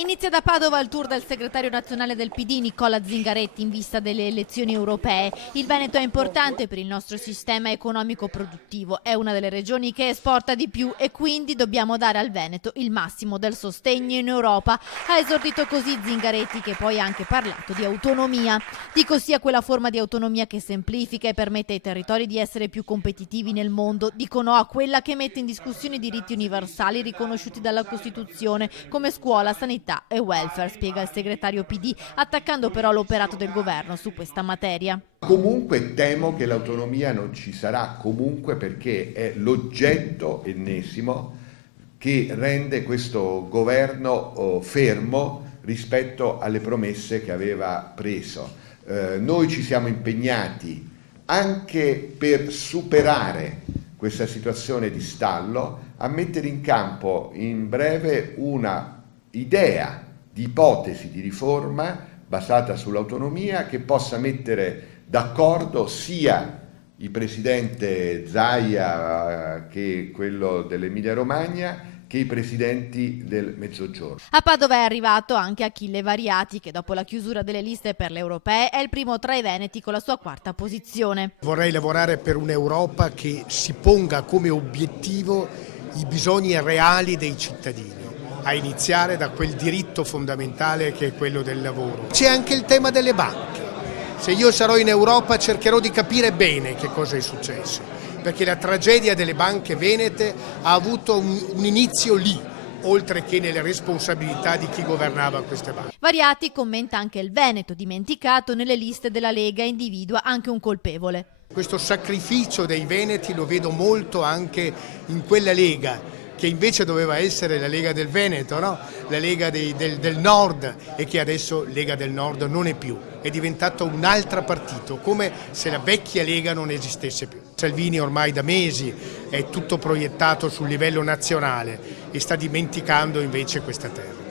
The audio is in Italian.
Inizia da Padova il tour del segretario nazionale del PD Nicola Zingaretti in vista delle elezioni europee. Il Veneto è importante per il nostro sistema economico-produttivo, è una delle regioni che esporta di più e quindi dobbiamo dare al Veneto il massimo del sostegno in Europa. Ha esordito così Zingaretti, che poi ha anche parlato di autonomia. Dico sia quella forma di autonomia che semplifica e permette ai territori di essere più competitivi nel mondo. Dico no a quella che mette in discussione i diritti universali riconosciuti dalla Costituzione come scuola, sanità e welfare, spiega il segretario PD, attaccando però l'operato del governo su questa materia. Comunque temo che l'autonomia non ci sarà comunque, perché è l'oggetto ennesimo che rende questo governo fermo rispetto alle promesse che aveva preso. Noi ci siamo impegnati anche per superare questa situazione di stallo a mettere in campo in breve una idea di ipotesi di riforma basata sull'autonomia che possa mettere d'accordo sia il presidente Zaia, che quello dell'Emilia Romagna, che i presidenti del Mezzogiorno. A Padova è arrivato anche Achille Variati, che dopo la chiusura delle liste per le europee è il primo tra i veneti con la sua quarta posizione. Vorrei lavorare per un'Europa che si ponga come obiettivo i bisogni reali dei cittadini, a iniziare da quel diritto fondamentale che è quello del lavoro. C'è anche il tema delle banche. Se io sarò in Europa cercherò di capire bene che cosa è successo, perché la tragedia delle banche venete ha avuto un inizio lì, oltre che nelle responsabilità di chi governava queste banche. Variati commenta anche il Veneto, dimenticato nelle liste della Lega, e individua anche un colpevole. Questo sacrificio dei veneti lo vedo molto anche in quella Lega, che invece doveva essere la Lega del Veneto, no? La Lega del Nord, e che adesso Lega del Nord non è più, è diventato un altro partito, come se la vecchia Lega non esistesse più. Salvini ormai da mesi è tutto proiettato sul livello nazionale e sta dimenticando invece questa terra.